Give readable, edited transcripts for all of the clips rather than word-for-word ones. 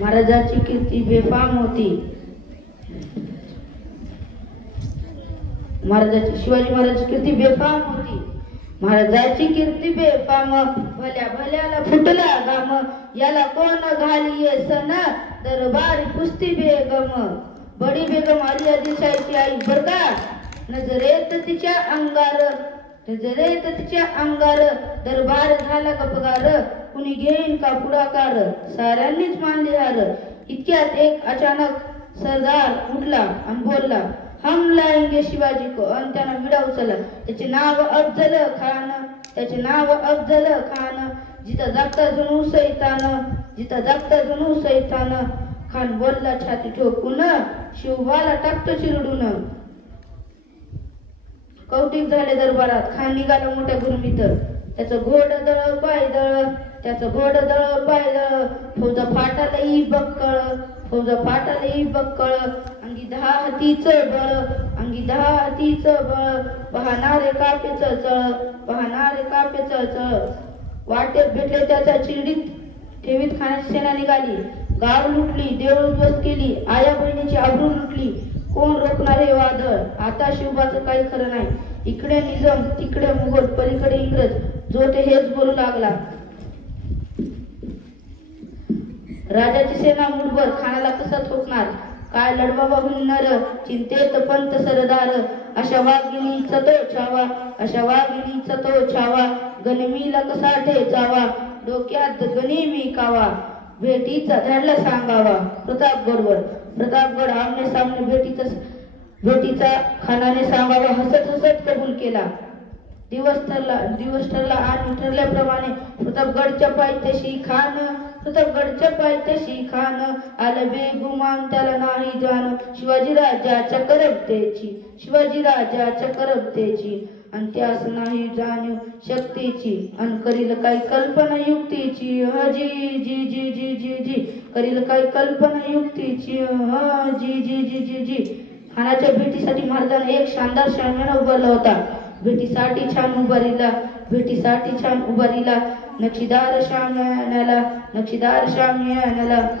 महाराजाची कीर्ती बेफाम होती. शिवाजी महाराजांची कीर्ती बेफाम होती. महाराजाची कीर्ती बेफाम, भल्या भल्याला फुटला गाम, याला कोण घालिये सन, दरबारी कुस्ती बेगम. बडी बेगम आली आदिलशाहीची आई बर का, नजरेत तिच्या अंगार, दरबार झाला गपगार, कुणी घेईन का पुढाकार, साऱ्यांनीच मानले हार. इतक्यात एक अचानक सरदार उठला आणि बोलला, हम लाएंगे शिवाजी को, आणि त्यानं विडा उचलला. त्याचे नाव अफजल खान, जिथं जागता जणू सैतान, खान बोलला छाती ठोकून, शिवबाला टाकतो चिरडून. कौतिक झाले दरबारात. खान निघाला मोठ्या गुरमीत, त्याचं घोड दळ पायदळ, फौजा फाटालाही बक्कळ, अंगी दहा हातीचं बळ, पाहणारे कापे चळचळ. वाटेत भेटले त्याच्या चिरडीत ठेवीत खानाची सेना निघाली. गाव लुटली, देऊळ उद्ध्वस्त केली, आया बहिणीची आबरू लुटली. कोण रोखणार हे वादळ, आता शिवबाचं काही खरं नाही. इकडे निजाम, तिकडे मुघल, पलीकडे इंग्रज, जो ते हेच बोलू लागला. राजाची सेना मुठभर, खानाला कसा ठोकणार, काय लढवावा हुन्नर, चिंतेत पंत सरदार. अशा वाघिणीचा तो छावा, गनिमीला कसा ठेचावा, डोक्यात गनिमी कावा, भेटीचा धाडला सांगावा. प्रतापगड आमने सामने भेटीचा खानाने सांगावा, हसत कबूल केला. दिवस ठरला आणि ठरल्याप्रमाणे प्रतापगडच्या पायथ्याशी खान आलं बेगुमान, त्याला नाही जाण शिवाजी राजाच्या करबतेची, आणि त्यास नाही जाणीव शक्तीची, आणि करील काही कल्पना युक्तीची. करील काही कल्पना युक्तीची. खानाच्या भेटीसाठी महाराजांनी एक शानदार शामियाना उभारला होता. भेटीसाठी छान उभारीला नक्षीदार शामियानाला,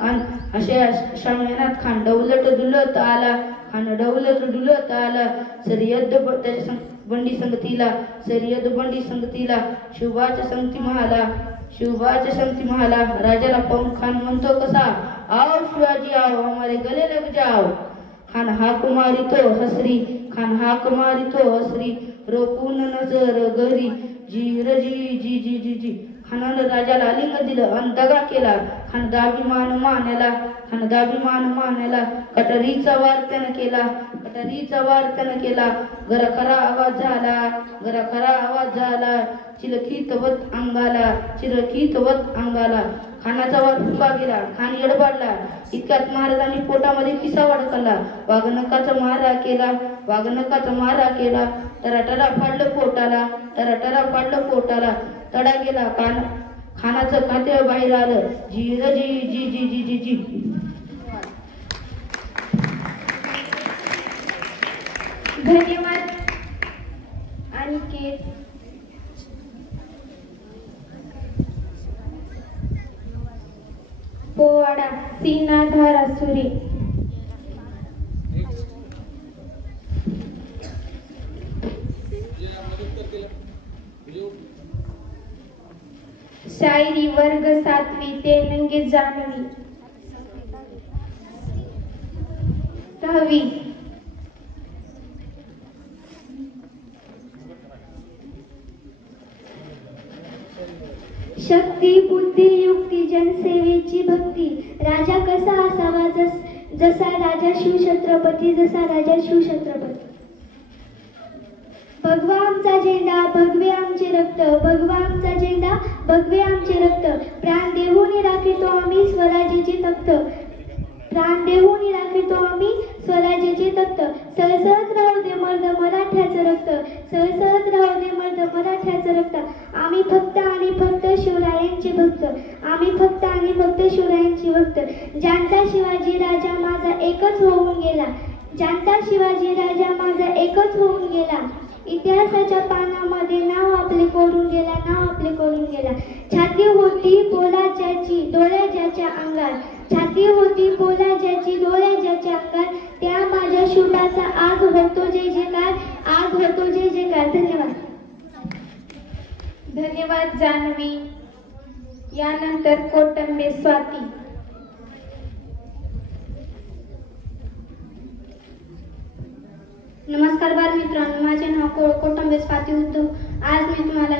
आणि अशा शामियानात खान डौलत डुलत आला. सरियद बंडी संगतीला शिवबाच्या संगती महाला. राजाला पाहून खान म्हणतो कसा, आओ शिवाजी आओ, हमारे गले लग जाओ. खान हाक मारितो हसरी, रोखून नजर घरी, जी. खानानं राजाला आलिंगन दिलं आणि दगा केला. खान दाभिमान मानाला, कटारीचा वार त्यानं केला. गराखरा आवाज झाला, चिरखीतवत अंगाला. खानाचा वार फुका गेला, खान येडबाडला. इतक्यात महाराजांनी पोटामध्ये पिसा वाढकला, वाघनकाचा मारा केला. टरा फाडलं पोटाला, तडा गेला. खानाचं खाते बाहेर आलं, जी. धन्यवाद. अनिकेत. पोवाडा सीनाधार असुरी. शायरी वर्ग 7वी तेलंगी जानवी. 6वी. शक्ती बुद्धी युक्ती जनसेवेची भक्ती. राजा कसा असावा जसा राजा शिवछत्रपती. भगवा आमचा झेंडा भगवे आमचे रक्त. प्राण देऊन राखितो आम्ही स्वराज्याचे तख्त. सळसळत राहू दे मर्द मराठ्याचं रक्त. आम्ही फक्त आणि फक्त शिवरायांचे भक्त. जाणता शिवाजी राजा माझा एकच होऊन गेला. इतिहासाच्या पानामध्ये नाव आपले कोरून गेला. छाती होती पोलादाची, डोळ्या ज्याच्या अंगात. छाती होती पोलाच्याची डोळ्याच्या आकार त्या माझ्या शूटाचा आज होतो जय जयकार आज होतो जय जयकार. धन्यवाद. धन्यवाद जान्हवी. यानंतर कोटंबे स्वाती. नमस्कार बालमित्रांनो, माझे नाव कोटंबे स्वाती उद्धव. आज मी तुम्हाला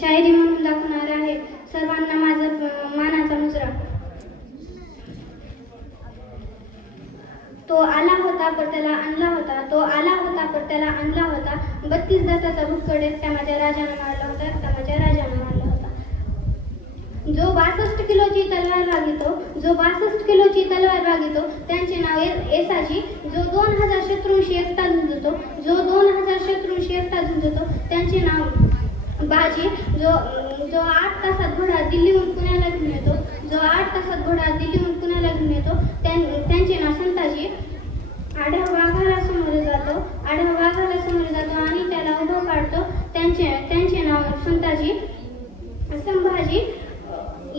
शायरी म्हणून दाखवणार आहे. सर्वांना माझा मानाचा मुजरा. तो आला होता पर त्याला आणला होता, तो आला होता पर त्याला आणला होता. 32 दाताचा भुक्कड त्या माझ्या राजानं मारला होता, त्या माझ्या राजानं मारला होता. जो 62 किलोची तलवार बागितो, जो 62 किलोची तलवार बागितो, त्यांचे नाव येसाजी. जो 2000 शत्रूंशी एकटा झुंजतो, जो 2000 शत्रूंशी एकटा झुंजतो, त्यांचे नाव बाजी. जो 8 तासात घोडा दिल्लीहून पुण्याला घेऊन येतो, जो 8 तासात घोडा दिल्लीहून पुण्याला घेऊन येतो, त्यांचे नाव संताजी. आढाव वाघाला समोर जातो, आढाव वाघाला समोर जातो आणि त्याला उभं काढतो, त्यांचे नाव संताजी. संभाजी.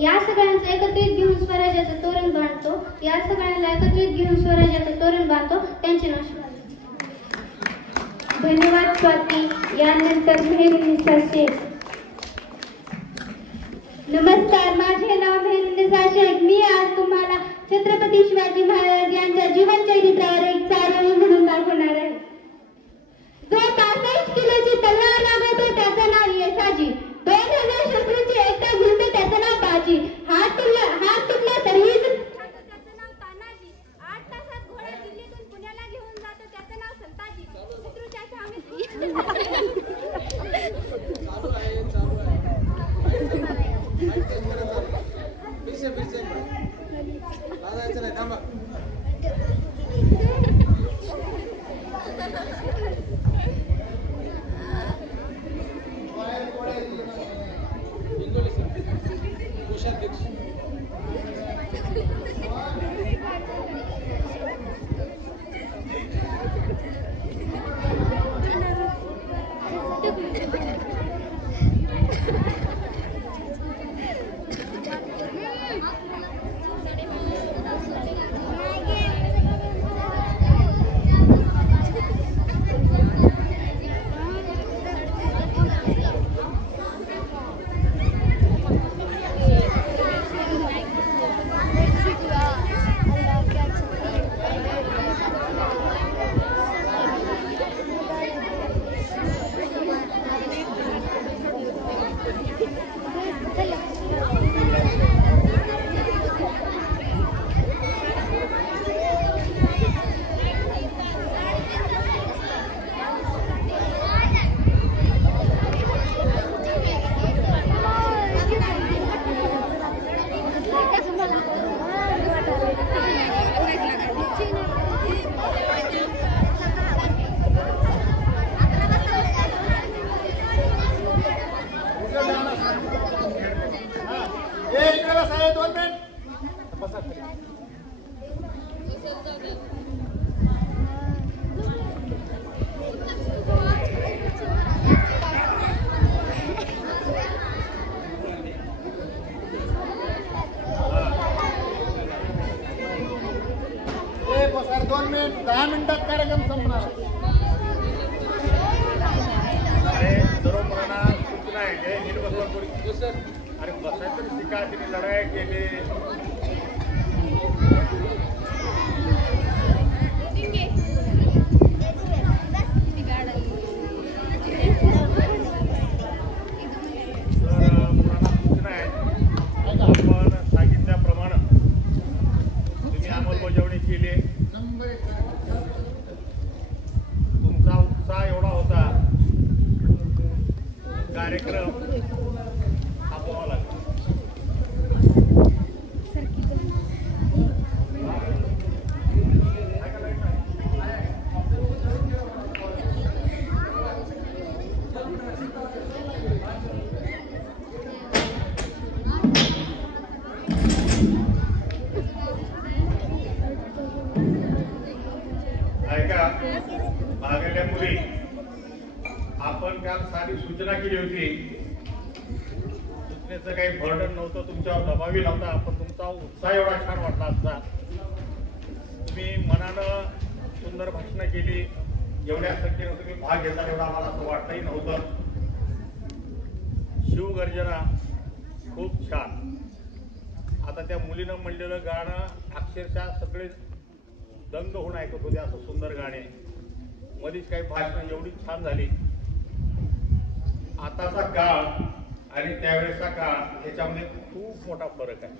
या सगळ्यांचं एकत्रित घेऊन स्वराज्याचं तोरण बांधतो, या सगळ्यांना एकत्रित घेऊन स्वराज्याचं तोरण बांधतो, त्यांचे नाव शिवाजी. धन्यवाद स्वाती. यानंतर मेहरुनिसा शेख. नमस्कार, माझे नाव मेहरुनिसा शेख. मी आज तुम्हाला छत्रपती शिवाजी महाराज यांच्या जीवन चरित्रावर एक चारोळी म्हणून दाखवणार आहे. जो 65 किलोची तलवार लागवतो त्याचं नाव येसाजी. 2000 शत्रूंची एकटा झुंजतो त्याचं नाव बाजी. हात तुटला तरीही त्याचं नाव तानाजी. 8 तासात घोडा दिल्लीतून पुण्याला घेऊन जातो त्याचं नाव संताजी. शत्रूच्या आपण काल सारी सूचना केली होती बसण्याचं काही बर्डन नव्हतं, तुमच्यावर दबावी नव्हता, पण तुमचा उत्साह एवढा छान वाटला आजचा. तुम्ही मनानं सुंदर भाषणं केली, एवढ्या संख्येनं तुम्ही भाग घेता एवढं आम्हाला असं वाटतही नव्हतं. शिवगर्जना खूप छान. आता त्या मुलीनं म्हणलेलं गाणं अक्षरशः सगळे दंग होऊन ऐकत होते, असं सुंदर गाणे. मध्येच काही भाषणं एवढी छान झाली. आताचा काळ आणि त्यावेळेचा काळ ह्याच्यामध्ये खूप मोठा फरक आहे.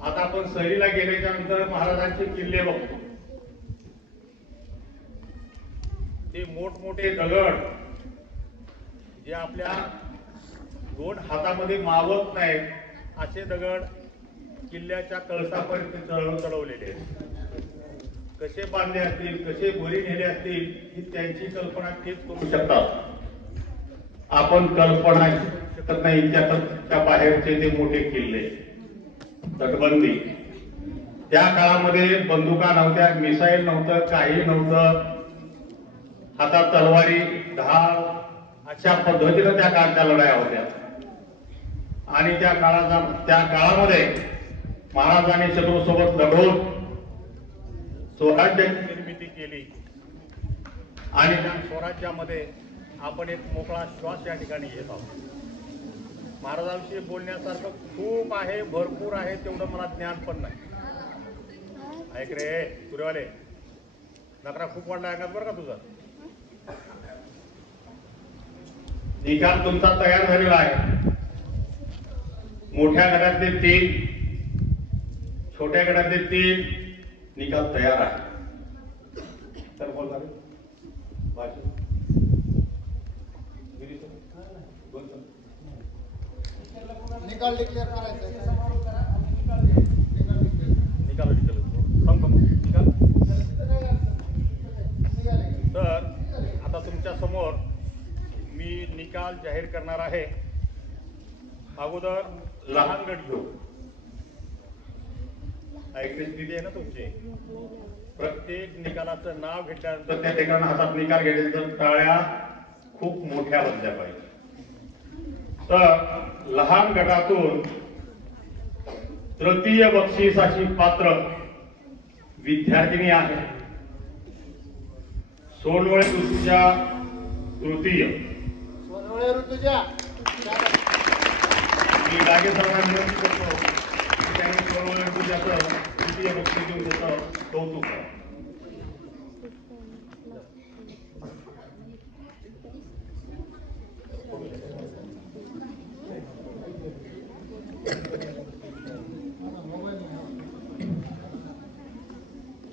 आता आपण सहलीला गेल्याच्या नंतर महाराजांचे किल्ले बघतो, ते मोठमोठे दगड जे आपल्या 2 हातामध्ये मावत नाहीत असे दगड किल्ल्याच्या कळसापर्यंत चढवलेले आहेत. कसे बांधले असतील, कसे बोरी नेले असतील ही त्यांची कल्पना तेच करू शकतात. आपण कल्पना शकत नाही त्या बाहेरचे ते मोठे किल्ले, तटबंदी. त्या काळामध्ये बंदुका नव्हत्या, मिसाईल नव्हतं, काही नव्हतं. हातात तलवारी, ढाल अशा पद्धतीनं त्या काळच्या लढाया होत्या. आणि त्या काळामध्ये महाराजांनी शत्रूसोबत लढून स्वराज्याची निर्मिती केली. आणि त्या स्वराज्यामध्ये आपण एक मोकळा श्वास या ठिकाणी घेत आहोत. महाराजांविषयी बोलण्यासारखं खूप आहे, भरपूर आहे, तेवढं मला ज्ञान पण नाही. ऐक रे सूर्यवाले, नकरा खूप वाढला ऐकत बरं का तुझा. निकाल तुमचा तयार झालेला आहे. मोठ्या गटातले 3, छोट्या गटातले 3 निकाल तयार आहे. तर बोलता निकाल डिक्लेअर करायचा. तर आता तुमच्या समोर मी निकाल जाहीर करणार आहे. अगोदर लहान गट घेऊ. ऐकण्याची स्थिती आहे ना तुमची. प्रत्येक निकालाचं नाव घेतल्यानंतर त्या ठिकाणी हातात निकाल घेतल्यानंतर टाळ्या खूप मोठ्या वाजल्या पाहिजे. तर लहान गटातून तृतीय बक्षिसाची पात्र विद्यार्थिनी आहे सोनवळे ऋतुजा तृतीय. सोनवळे ऋतुजा मी डागे साहेबांना विनंती करतो की त्यांनी सोनवळे ऋतुजाचं तृतीय बक्षीस देऊन त्याचं कौतुक करा.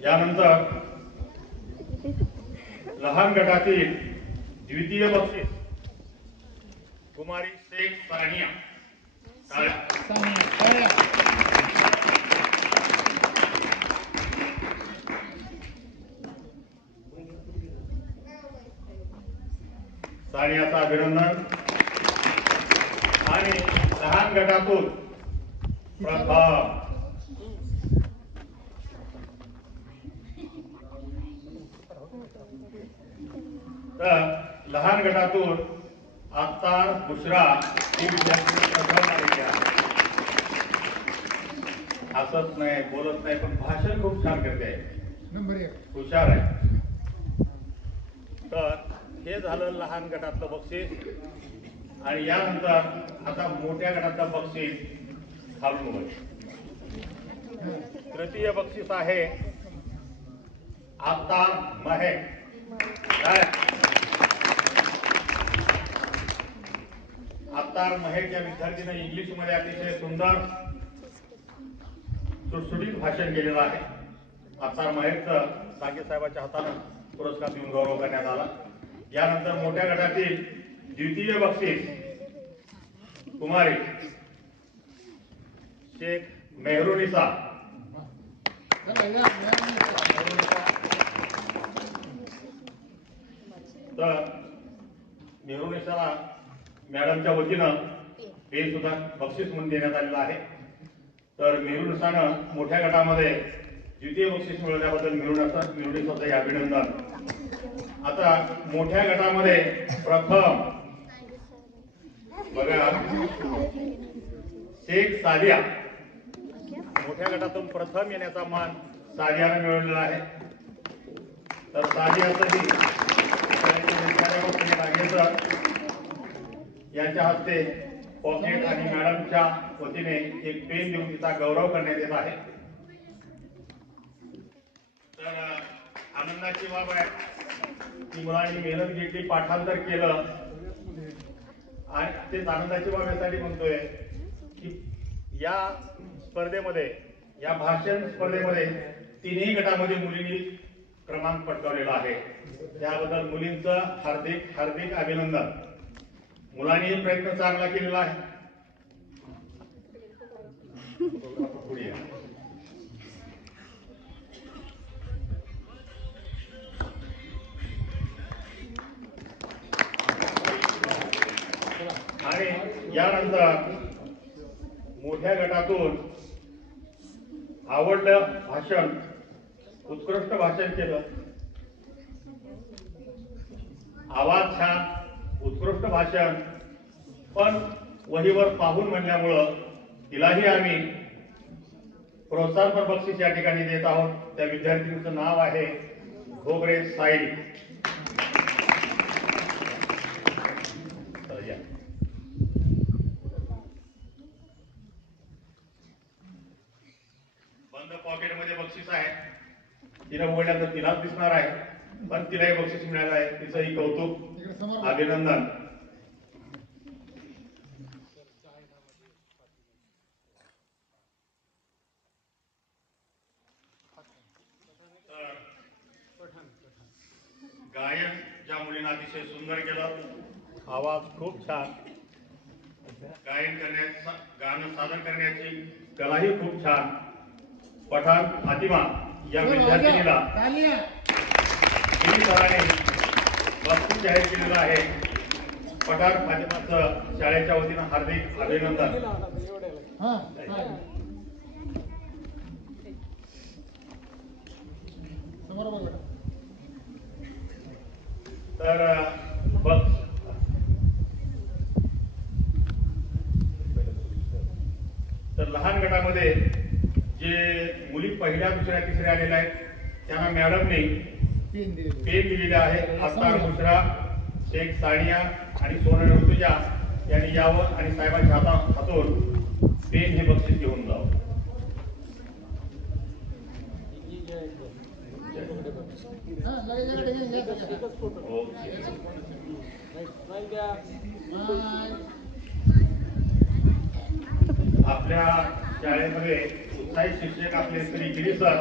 यानंतर लहान गटातील द्वितीय बक्षीस कुमारी शेख सानिया. सानियाचं अभिनंदन. आणि लहान गटातून प्रथम तर लहान गटातून अत्तार बुशरा ही विद्यार्थी प्रथम आलेली आहे. हसत नाही, बोलत नाही, पण भाषण खूप छान करते, नंबर 1 हुशार आहे. तर हे झालं लहान गटातलं बक्षीस. आणि यानंतर आता मोठ्या गटातलं बक्षीस खालून होईल. तृतीय बक्षीस आहे अत्तार महक. अत्तार महक या विद्यार्थीने इंग्लिश मध्ये अतिशय सुंदर सुटसुटीत भाषण केलेलं आहे. अत्तार महकचं सागे साहेबांच्या हातानं पुरस्कार देऊन गौरव करण्यात आला. यानंतर मोठ्या गटातील द्वितीय बक्षीस कुमारी शेख मेहरुनिसा. तर मेहरुनिसाला मॅडमच्या वतीनं हे सुद्धा बक्षीस म्हणून देण्यात आलेलं आहे. तर मेहरुनिसानं मोठ्या गटामध्ये द्वितीय बक्षीस मिळवल्याबद्दल मेहरुनिसाचं अभिनंदन. आता मोठ्या गटामध्ये प्रथम बघा, शेख सादिया मोठ्या गटातून प्रथम येण्याचा मान सादियाने मिळवलेला आहे. तर सादियासाठी यांच्या हस्ते पॉकेट आणि मॅडमच्या वतीने एक पेन देऊन तिचा गौरव करण्यात येत आहे. तर आनंदाची बाब आहे की मुलांनी मेहनत घेतली, पाठांतर केलं आणि तेच आनंदाची बाब यासाठी म्हणतोय की या स्पर्धेमध्ये, या भाषण स्पर्धेमध्ये तिन्ही गटामध्ये मुलींनी क्रमांक पटकावलेला आहे. त्याबद्दल मुलींचं हार्दिक हार्दिक अभिनंदन. मुलांनी प्रयत्न चांगला केलेला आहे. आणि यानंतर मोठ्या गटातून आवडलं भाषण, उत्कृष्ट भाषण केलं, आवाज छान, उत्कृष्ट भाषण, पण वहीवर पाहून म्हणल्यामुळं तिलाही आम्ही प्रोत्साहनपर बक्षीस या ठिकाणी देत आहोत. त्या विद्यार्थिनीचं नाव आहे घोगरे साईल. बंद पॉकेटमध्ये बक्षीस आहे. तिला बोलल्या तर तिलाच दिसणार आहे, पण तिलाही बक्षीस मिळालं आहे. तिचंही कौतुक, अभिनंदन. गायन ज्या मुलींना अतिशय सुंदर केलं, आवाज खूप छान, गायन करण्याचा, गाणं सादर करण्याची कलाही खूप छान. पठाण फातिमा या विद्यार्थिनीला सरांनी बक्षीस जाहीर केलेलं आहे. पठाण फातिमाचं शाळेच्या वतीनं हार्दिक अभिनंदन. तर लहान गटामध्ये जे मुली पहिल्या, दुसऱ्या, तिसऱ्या आलेल्या आहेत त्यांना मॅडमने पेन दिलेले आहे. आस्तार बुशरा, शेख सानिया आणि सोनल ऋतुजा यांनी यावं आणि साहेबांच्या हातून पेन हे बक्षीस घेऊन जावं. आपल्या शाळेमध्ये उत्साही शिक्षक आपले श्री गिरी सर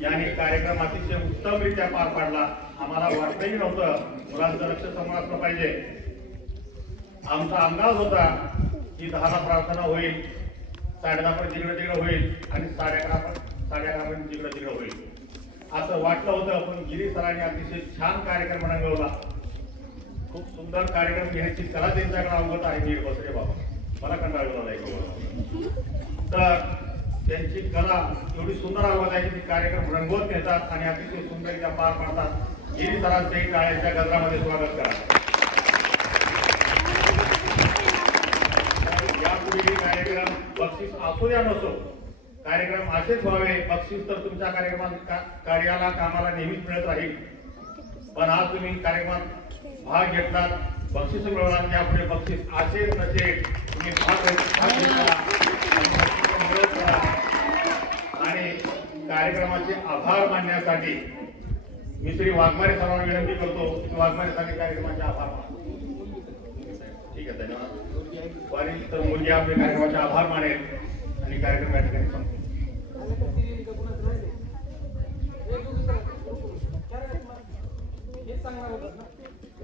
यांनी कार्यक्रम अतिशय उत्तमरित्या पार पाडला. आम्हाला वाटतही नव्हतं मुलांचं लक्ष समोर असलं पाहिजे. आमचा अंदाज होता की 10ला प्रार्थना होईल, 10:30 पर्यंत जिकडे तिकडे होईल आणि 11:30 पर्यंत जिकडे तिकडे होईल असं वाटलं होतं. पण गिरी सरांनी अतिशय छान कार्यक्रम रंगवला. खूप सुंदर कार्यक्रम घेण्याची कला त्यांच्याकडे अवगत आहे. नीट बसरे बाबा, मला कंटाळा तर त्यांची कला एवढी सुंदर अवगत आहे की ती कार्यक्रम रंगवत नेतात आणि अतिशय सुंदररित्या पार पाडतात. गिरी सरांचे टाळ्यांच्या गजरामध्ये स्वागत करा. यापुढे कार्यक्रम बक्षीस असो या नसो, कार्यक्रम असेच व्हावे. बक्षीस तर तुमच्या कार्याला कामाला नेहमीच मिळत राहील, पण आज तुम्ही कार्यक्रमात भाग घेतलात, बक्षीस मिळवणार. यापुढे बक्षीस असेल नसेल तुम्ही भाग घेतला आणि कार्यक्रमाचे आभार मानण्यासाठी मी श्री वाघमारे सरांना विनंती करतो की वाघमारेसाठी कार्यक्रमाचे आभार माना. ठीक आहे, धन्यवाद. वारी तर मुलगी आपले कार्यक्रमाचे आभार मानेल आणि कार्यक्रम या ठिकाणी संपतो.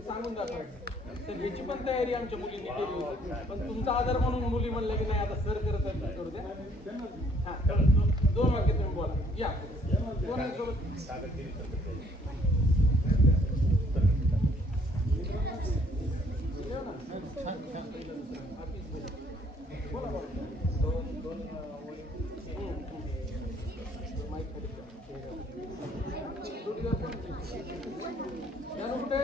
सांगून दाखवायचं तर याची पण तयारी आमच्या मुलींनी केली होती. पण तुमचा आदर म्हणून मुली म्हणलं की नाही आता सर करत आहेत, करू द्या. हा, 2 वाक्य तुम्ही बोला. या कुठे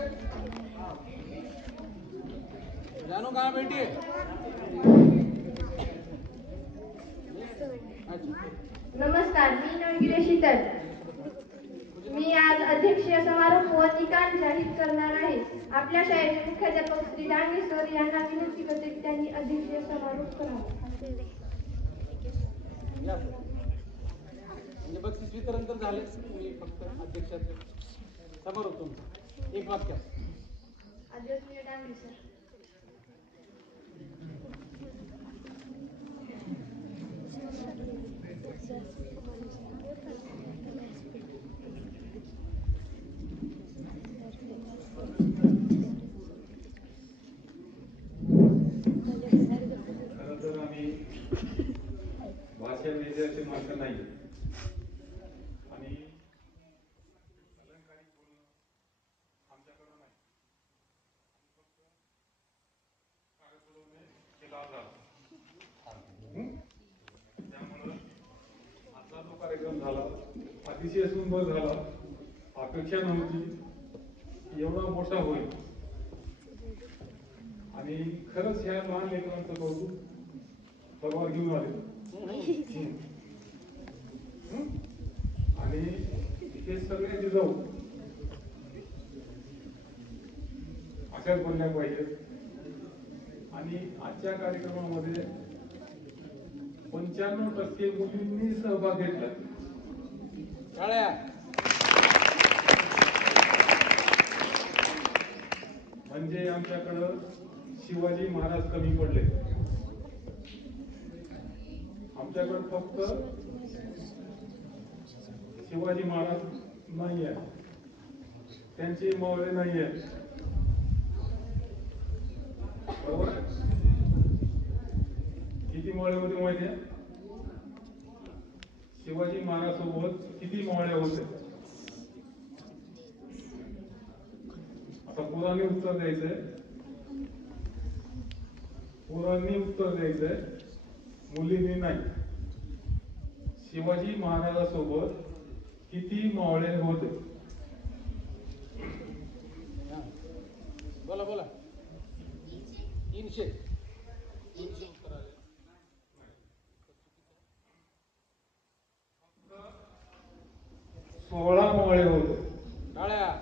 जानू कहाँ बैठी है? नमस्कार, मी नवगिरे शीतल. मी आज अध्यक्षीय समारोह व निकाल जाहीर करणार आहे. आपल्या शाळेचे मुख्याध्यापक श्री डांगे सर यांना विनंती करते की त्यांनी अध्यक्षीय समारोह करावा. या सर. म्हणजे बक्षीस वितरण तर झाले, तुम्ही फक्त अध्यक्षाचे समारोह तुमचा एक वाक्य. अध्यक्षीय डांगे सर. खरं तर आम्ही भाषा विषयाचे मास्टर नाही आणि अलंकारिक बोलणं आमच्याकडं नाही. फक्त कागद सोडवणे हे लाभ झाला. त्यामुळं आजचा जो कार्यक्रम झाला अतिशय सुंदर झाला. अपेक्षा नव्हती एवढा मोठा होईल आणि खरंच ह्या लहान लेकरांचं कौतुक परवा घेऊन आले. आणि हे सगळे जिजाऊ अशाच बनल्या पाहिजेत. आणि आजच्या कार्यक्रमामध्ये 95% मुलींनी सहभाग घेतला. म्हणजे आमच्याकडं शिवाजी महाराज कमी पडले. आमच्याकडे फक्त शिवाजी महाराज नाही आहे, त्यांचे मावळे नाही आहेत. बरोबर किती मावळे होते माहिती आहे? शिवाजी महाराज सोबत किती मावळे होते? आता पोरांनी उत्तर द्यायचंय. पोरांनी उत्तर द्यायचंय, मुलींनी नाही. शिवाजी महाराजासोबत किती मावळे होते? बोला बोला. 300 उत्तर आले. 16 मावळे होते. टाळ्या.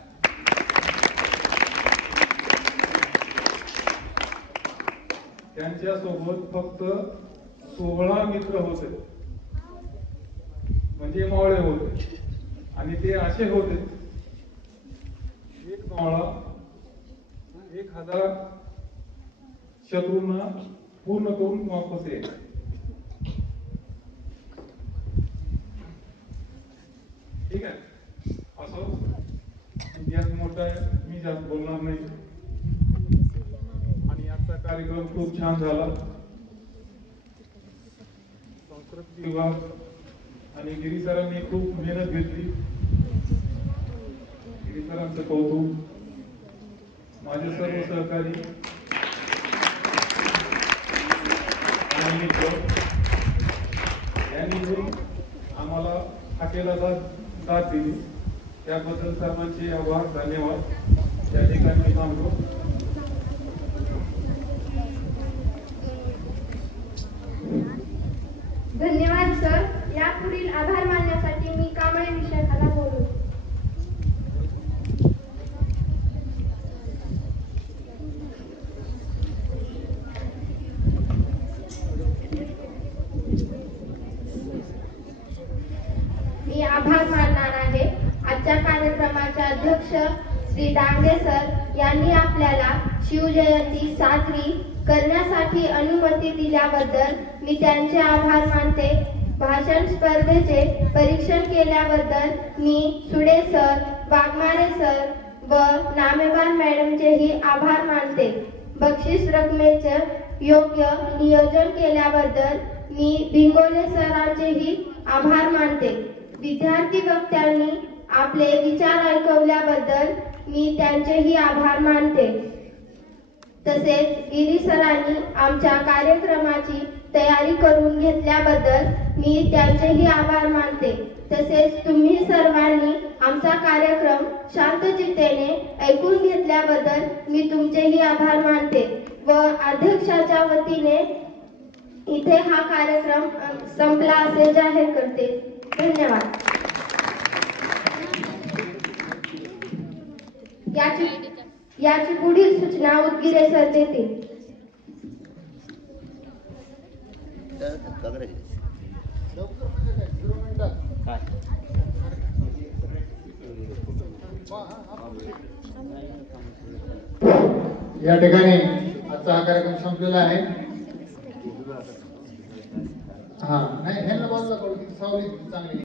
त्यांच्यासोबत फक्त 16 मित्र होते, म्हणजे मावळे होते. आणि ते असे होते, एक मावळा 1000 शत्रूंना पूर्ण करून वापस येईल. ठीक आहे. असो, इतिहास मोठा आहे, मी जास्त बोलणार नाही. आणि आजचा कार्यक्रम खूप छान झाला. संस्कृती विभाग आणि गिरी सरांनी खूप मेहनत घेतली. गिरी सरांचं कौतुक. माझे सर्व सहकारी आणि मित्र यांनी आम्हाला हाकेला साथ दिली, त्याबद्दल सर्वांचे आभार, धन्यवाद. त्या ठिकाणी थांबलो. धन्यवाद सर. यापुढील आभार मानण्यासाठी मी कांबळे विशाखाला बोलू. मी आभार मानणार आहे. आजच्या कार्यक्रमाचे अध्यक्ष श्री डांगे सर यांनी आपल्याला शिवजयंती साजरी करण्यासाठी अनुमती दिल्याबद्दल मी त्यांचे आभार मानते. भाषण स्पर्धेचे परीक्षण केल्याबद्दल मी सुडे सर, वाघमारे सर व नामेवार मॅडमचेही आभार मानते. बक्षीस रकमेचे योग्य नियोजन केल्याबद्दल मी भिंगोले सरांचेही आभार मानते. विद्यार्थी वक्त्यांनी आपले विचार ऐकवल्याबद्दल मी त्यांचेही आभार मानते. तसेच गिरी सरांनी आमच्या कार्यक्रमाची तयारी करून घेतल्याबद्दल मी त्यांचेही आभार मानते. तसेच तुम्ही सर्वांनी आमचा कार्यक्रम शांतचित्तेने ऐकून घेतल्याबद्दल मी तुमचेही आभार मानते. व अध्यक्षाच्या वतीने इथे हा कार्यक्रम संपला असे जाहीर करते. धन्यवाद. याची पुढील सूचना उदगीरे सर देतील. लवकर म्हणजे काय 0 मिनिटात या ठिकाणी आजचा हा कार्यक्रम संपलेला आहे. हा नाही ह्यांना बाजूला करू, सावली चांगली